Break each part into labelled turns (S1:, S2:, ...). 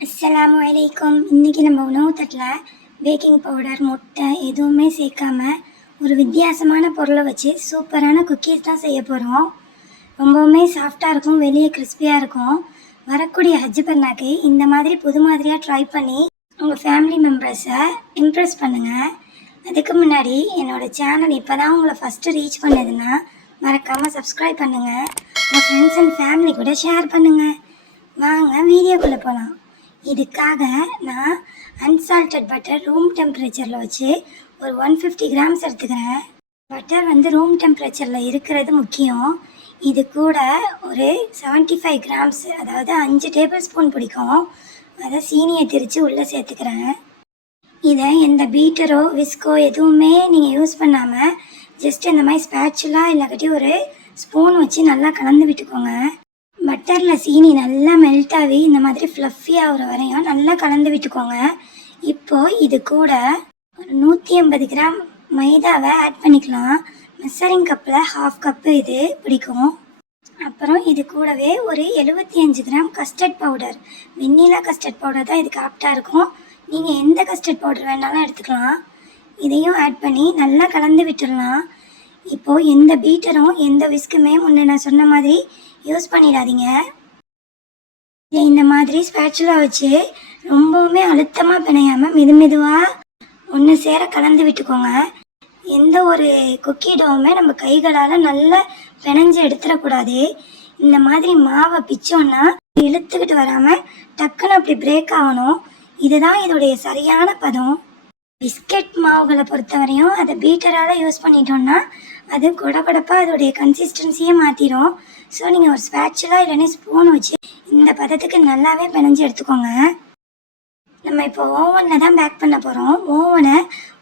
S1: அஸ்லாம் வலைக்கும் இன்றைக்கி நம்ம உணவு தட்டில் பேக்கிங் பவுடர் முட்டை எதுவுமே சேர்க்காம ஒரு வித்தியாசமான பொருளை வச்சு சூப்பரான குக்கீஸ் தான் செய்ய போகிறோம் ரொம்பவுமே சாஃப்டாக இருக்கும் வெளியே கிறிஸ்பியாக இருக்கும். வரக்கூடிய ஹஜ் பண்ணாக்கு இந்த மாதிரி புது மாதிரியாக ட்ரை பண்ணி உங்கள் ஃபேமிலி மெம்பர்ஸை இம்ப்ரெஸ் பண்ணுங்கள் அதுக்கு முன்னாடி என்னோடய சேனல் இப்போ தான் உங்களை ஃபஸ்ட்டு ரீச் பண்ணதுன்னா மறக்காமல் சப்ஸ்கிரைப் பண்ணுங்கள் உங்கள் ஃப்ரெண்ட்ஸ் அண்ட் ஃபேமிலி கூட ஷேர் பண்ணுங்கள் வாங்க வீடியோக்குள்ளே போகலாம் இதுக்காக நான் அன்சால்டட் பட்டர் ரூம் டெம்பரேச்சரில் வச்சு ஒரு ஒன் ஃபிஃப்டி கிராம்ஸ் எடுத்துக்கிறேன். பட்டர் வந்து ரூம் டெம்பரேச்சரில் இருக்கிறது முக்கியம். இது கூட ஒரு 75 ஃபைவ் கிராம்ஸ் அதாவது அஞ்சு டேபிள் ஸ்பூன் பிடிக்கும். அதை சீனியை திரித்து உள்ளே சேர்த்துக்கிறேன். இதை எந்த பீட்டரோ விஸ்கோ எதுவுமே நீங்கள் யூஸ் பண்ணாமல் ஜஸ்ட் இந்த மாதிரி ஸ்பேச்சுலா இல்லாட்டி ஒரு ஸ்பூன் வச்சு நல்லா கலந்து விட்டுக்கோங்க. பட்டரில் சீனி நல்லா மெல்ட் ஆகி இந்த மாதிரி ஃப்ளஃபி ஆகிற வரையும் நல்லா கலந்து விட்டுக்கோங்க. இப்போது இது கூட ஒரு நூற்றி ஐம்பது கிராம் மைதாவை ஆட் பண்ணிக்கலாம். மெஷரிங் கப்பில் ஹாஃப் கப்பு இது பிடிக்கும். அப்புறம் இது கூடவே ஒரு எழுபத்தி அஞ்சு gram custard powder vanilla custard powder தான் இதுக்கு ஆப்டாக இருக்கும். நீங்கள் எந்த கஸ்டர்ட் பவுடர் வேணாலும் எடுத்துக்கலாம். இதையும் ஆட் பண்ணி நல்லா கலந்து விட்டுடலாம் இப்போது எந்த பீட்டரும் எந்த விஸ்க்குமே முன்ன நான் சொன்ன மாதிரி யூஸ் பண்ணிடாதீங்க. இந்த மாதிரி ஸ்பேச்சுலா வச்சு ரொம்பவுமே அழுத்தமாக பிணையாமல் மெது மெதுவாக ஒன்று சேர கலந்து விட்டுக்கோங்க. எந்த ஒரு குக்கீடோவுமே நம்ம கைகளால் நல்லா பிணைஞ்சு எடுத்துடக்கூடாது. இந்த மாதிரி மாவை பிச்சோன்னா இழுத்துக்கிட்டு வராமல் டக்குன்னு அப்படி பிரேக் ஆகணும். இதுதான் இதோடைய சரியான பதம். பிஸ்கெட் மாவுகளை பொறுத்தவரையும் அதை பீட்டரால் யூஸ் பண்ணிட்டோம்னா அது கொடகொடப்பாக அதோடைய கன்சிஸ்டன்சியே மாற்றிடும் ஸோ நீங்கள் ஒரு ஸ்பேச்சுலாக இல்லைன்னா ஸ்பூன் வச்சு இந்த பதத்துக்கு நல்லாவே பிணைஞ்சு எடுத்துக்கோங்க. நம்ம இப்போ ஓவனில் தான் பேக் பண்ண போகிறோம் ஓவனை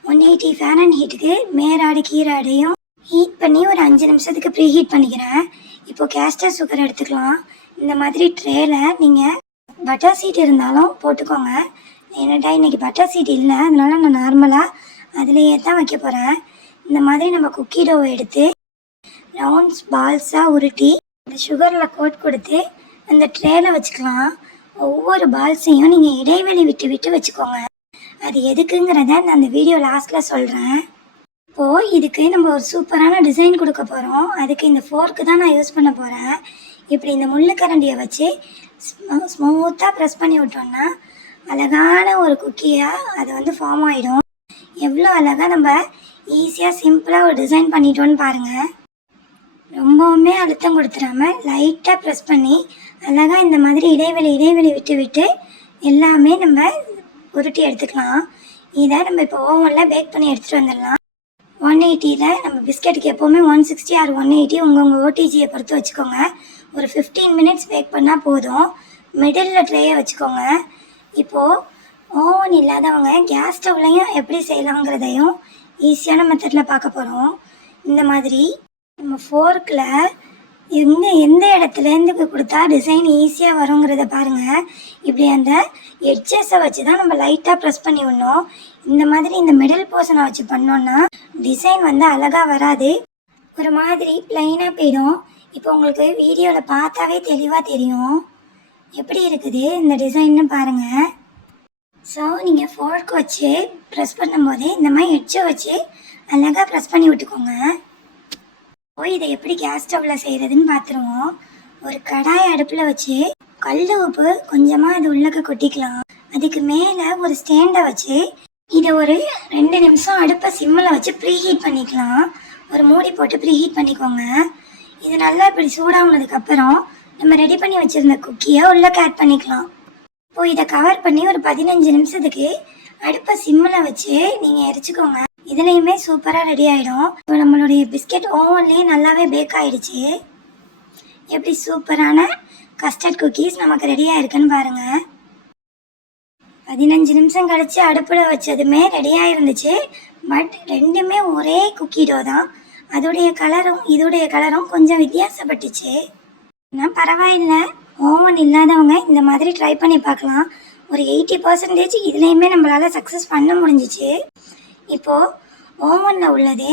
S1: ஒன் எயிட்டி ஃபேரன் ஹீட்டுக்கு மேராடு கீராடையும் ஹீட் பண்ணி ஒரு அஞ்சு நிமிஷத்துக்கு ப்ரீ ஹீட் பண்ணிக்கிறேன். இப்போ கேஸ்டர் சுகர் எடுத்துக்கலாம். இந்த மாதிரி ட்ரேயில் நீங்கள் பட்டர் சீட் இருந்தாலும் போட்டுக்கோங்க. என்னடா இன்றைக்கி பட்டர் சீட் இல்லை. அதனால நான் நார்மலாக அதுலேயே தான் வைக்க போகிறேன் இந்த மாதிரி நம்ம குக்கி டோவை எடுத்து ரவுண்ட்ஸ் பால்ஸாக உருட்டி இந்த சுகரில் கோட் கொடுத்து அந்த ட்ரேல வச்சுக்கலாம். ஒவ்வொரு பால்ஸையும் நீங்கள் இடைவெளி விட்டு விட்டு வச்சுக்கோங்க. அது எதுக்குங்கிறத நான் அந்த வீடியோ லாஸ்ட்டில் சொல்கிறேன் இப்போது இதுக்கு நம்ம ஒரு சூப்பரான டிசைன் கொடுக்க போகிறோம் அதுக்கு இந்த ஃபோர்க்கு தான் நான் யூஸ் பண்ண போகிறேன் இப்படி இந்த முள்ளுக்கரண்டியை வச்சு ஸ்மூத்தாக ப்ரெஸ் பண்ணி விட்டோம்னா அழகான ஒரு குக்கியாக அது வந்து ஃபார்ம் ஆகிடும் எவ்வளோ அழகாக நம்ம ஈஸியாக சிம்பிளாக ஒரு டிசைன் பண்ணிட்டோன்னு பாருங்கள் ரொம்பவுமே அழுத்தம் கொடுத்துடாம லைட்டாக ப்ரெஸ் பண்ணி அழகாக இந்த மாதிரி இடைவெளி இடைவெளி விட்டு விட்டு எல்லாமே நம்ம உருட்டி எடுத்துக்கலாம். இதை நம்ம இப்போ ஓவனில் பேக் பண்ணி எடுத்துகிட்டு வந்துடலாம். ஒன் எயிட்டியில் நம்ம பிஸ்கெட்டுக்கு எப்போவுமே one sixty or one eighty உங்கள் உங்கள் ஓடிஜியை பொறுத்து வச்சுக்கோங்க. ஒரு ஃபிஃப்டீன் மினிட்ஸ் பேக் பண்ணால் போதும். மிடில் ட்ரேயை வச்சுக்கோங்க. இப்போது ஓவன் இல்லாதவங்க கேஸ் ஸ்டவ்லையும் எப்படி செய்யலாங்கிறதையும் ஈஸியான மெத்தடில் பார்க்க போகிறோம் இந்த மாதிரி நம்ம ஃபோர்க்கில் எந்த எந்த இடத்துலேருந்து கொடுத்தா டிசைன் ஈஸியாக வருங்கிறத பாருங்கள் இப்படி அந்த எட்ஜஸை வச்சு தான் நம்ம லைட்டாக ப்ரெஸ் பண்ணி விடணும். இந்த மாதிரி இந்த மிடில் போர்ஷனை வச்சு பண்ணோன்னா டிசைன் வந்து அழகாக வராது. ஒரு மாதிரி ப்ளைனாக போயிடும். இப்போ உங்களுக்கு வீடியோவில் பார்த்தாவே தெளிவாக தெரியும். எப்படி இருக்குது இந்த டிசைன்னு பாருங்கள் ஸோ நீங்கள் ஃபோர்க் வச்சு ப்ரெஸ் பண்ணும்போது இந்த மாதிரி எட்ஜை வச்சு அழகாக ப்ரெஸ் பண்ணி விட்டுக்கோங்க. போய் இதை எப்படி கேஸ் ஸ்டவ்வில் செய்கிறதுன்னு பார்த்துருவோம் ஒரு கடாய் அடுப்பில் வச்சு கல் உப்பு கொஞ்சமாக அது உள்ளக்க கொட்டிக்கலாம். அதுக்கு மேலே ஒரு ஸ்டேண்டை வச்சு இதை ஒரு ரெண்டு நிமிஷம் அடுப்பை சிம்மில் வச்சு ப்ரீ ஹீட் பண்ணிக்கலாம். ஒரு மூடி போட்டு ப்ரீ ஹீட் பண்ணிக்கோங்க. இது நல்லா இப்படி சூடாகுனதுக்கப்புறம் நம்ம ரெடி பண்ணி வச்சுருந்த குக்கியை உள்ளே ஆட் பண்ணிக்கலாம். இப்போ இதை கவர் பண்ணி ஒரு பதினஞ்சு நிமிஷத்துக்கு அடுப்பை சிம்மில் வச்சு நீங்கள் எரிச்சுக்கோங்க. இதுலேயுமே சூப்பராக ரெடி ஆகிடும் இப்போ நம்மளுடைய பிஸ்கெட் ஓவன்லேயே நல்லாவே பேக் ஆகிடுச்சு எப்படி சூப்பரான கஸ்டர்ட் குக்கீஸ் நமக்கு ரெடியாக இருக்குன்னு பாருங்கள் பதினஞ்சு நிமிஷம் கழிச்சு அடுப்பில் வச்சதுமே ரெடியாக இருந்துச்சு பட் ரெண்டுமே ஒரே குக்கி டோ தான். அதோடைய கலரும் இதோடைய கலரும் கொஞ்சம் வித்தியாசப்பட்டுச்சு. ஆனால் பரவாயில்ல. ஓவன் இல்லாதவங்க இந்த மாதிரி ட்ரை பண்ணி பார்க்கலாம். ஒரு எயிட்டி பர்சன்டேஜ் இதுலேயுமே நம்மளால் சக்ஸஸ் பண்ண முடிஞ்சிச்சு. இப்போது ஓவனில் உள்ளது.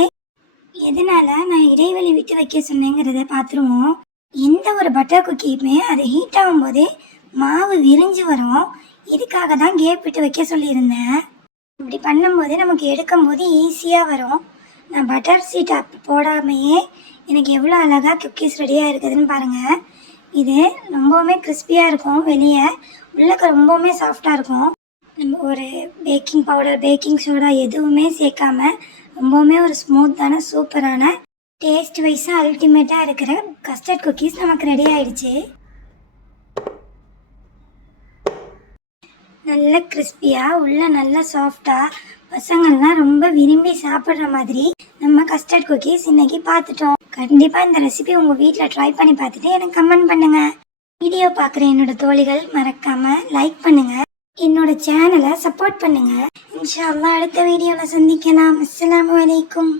S1: எதனால நான் இடைவெளி விட்டு வைக்க சொன்னேங்கிறத பார்த்துருவோம் எந்த ஒரு பட்டர் குக்கியுமே அது ஹீட் ஆகும்போது மாவு விரிஞ்சு வரும். இதுக்காக தான் கேப் விட்டு வைக்க சொல்லியிருந்தேன். இப்படி பண்ணும்போது நமக்கு எடுக்கும்போது ஈஸியாக வரும். நான் பட்டர் சீட் அப் போடாமையே எனக்கு எவ்வளோ அழகாக குக்கீஸ் ரெடியாக இருக்குதுன்னு பாருங்கள் இது ரொம்பவுமே கிறிஸ்பியாக இருக்கும் வெளியே. உள்ளக்க ரொம்பவுமே சாஃப்டாக இருக்கும். நம்ம ஒரு பேக்கிங் பவுடர் பேக்கிங் சோடா எதுவுமே சேர்க்காம ரொம்பவுமே ஒரு ஸ்மூத்தான சூப்பரான டேஸ்ட் வைஸாக அல்டிமேட்டாக இருக்கிற கஸ்டர்ட் குக்கீஸ் நமக்கு ரெடி ஆயிடுச்சு. நல்ல கிறிஸ்பியாக உள்ள நல்ல சாஃப்டாக பசங்கள்லாம் ரொம்ப விரும்பி சாப்பிட்ற மாதிரி நம்ம கஸ்டர்ட் குக்கீஸ் இன்னைக்கு பார்த்துட்டோம். கண்டிப்பாக இந்த ரெசிபி உங்கள் வீட்டில் ட்ரை பண்ணி பார்த்துட்டு எனக்கு கமெண்ட் பண்ணுங்கள் வீடியோ பார்க்குற என்னோட தோழிகள் மறக்காமல் லைக் பண்ணுங்கள் என்னோட சேனலை சப்போர்ட் பண்ணுங்க. இன்ஷா அல்லா அடுத்த வீடியோவில் சந்திக்கலாம். அஸ்ஸலாமு வலைக்கும்